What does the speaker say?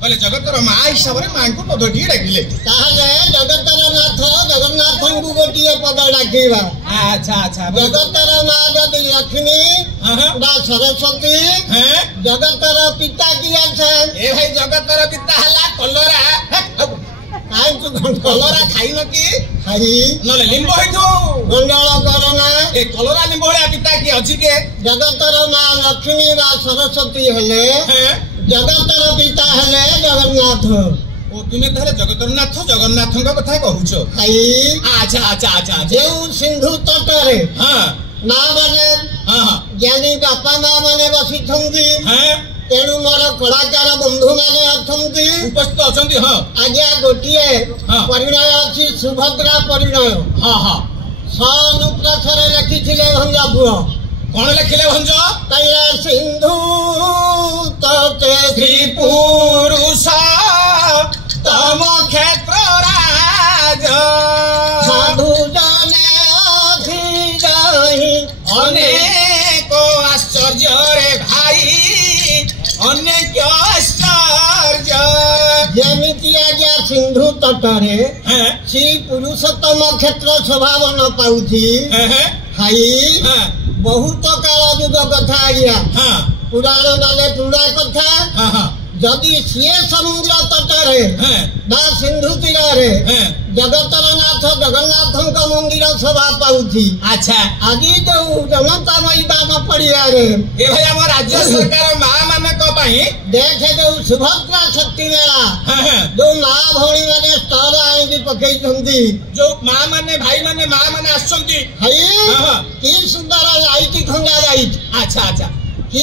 बोले जगतर माँ हिसाब से माँ को पद टी डाकिले जगतर नाथ जगन्नाथ को गोटे पद डाकवा। अच्छा अच्छा जगतर माँ जदि लक्ष्मी बा सरस्वती जगतर पिता किए छे ए भाई जगतर पिता हला कलरा कलरा खाई न कि खाई नले लिंब होइथो गंडल करना ए कलरा लिंब भलिया पिता की अछि के जगतर माँ लक्ष्मी बा सरस्वती हेले जगतर पिता हेले जगन्नाथ। ओ तुमे ताले जगन्नाथ का कथा कहूछो खाई अच्छा अच्छा अच्छा जो सिंधु तटरे हां माँ माने हां ज्ञानी बापा माँ माने बसी थंदी हां तेणु मोर कलाकार बंधु माने अछंती उपस्थित अछंती हां आज्ञा गोटिए हाँ। परिणय अछि सुभद्रा परिणय हां हां अनुप्रासरे लिखिथिले भंजा पुओ कौन लिखिले भंज कैला सिंधु तटे श्री पुरुष तम क्षेत्र राज साधु जने अधिजाहि अनेक आश्चर्य रे भाई अनेक आश्चर्य जेमिति आज्ञा सिंधु तटरे हैं श्री पुरुषोत्तम क्षेत्र स्वभाव न पाउथी हैं हाई हां बहुत काल युग कथा आज्ञा हां पुराण माने पुरा कथा हां हां जदि सीए समुद्र तटरे हैं बा सिंधु तीरे हैं जगतर नाथ जगन्नाथ मंदिर सभा पाउथी अच्छा आज जो जनता मैदान पड़िया रे ए भाई हम राज्य सरकार मां मानक पई देखे जो सुभद्रा शक्ति मेला हां हां जो माँ भौणी मैंने स्टल आनी पकई जो मां माने भाई माने मां माने आछंती हई हां हां कि सुंदर लाइट खंगा जाई अच्छा अच्छा कि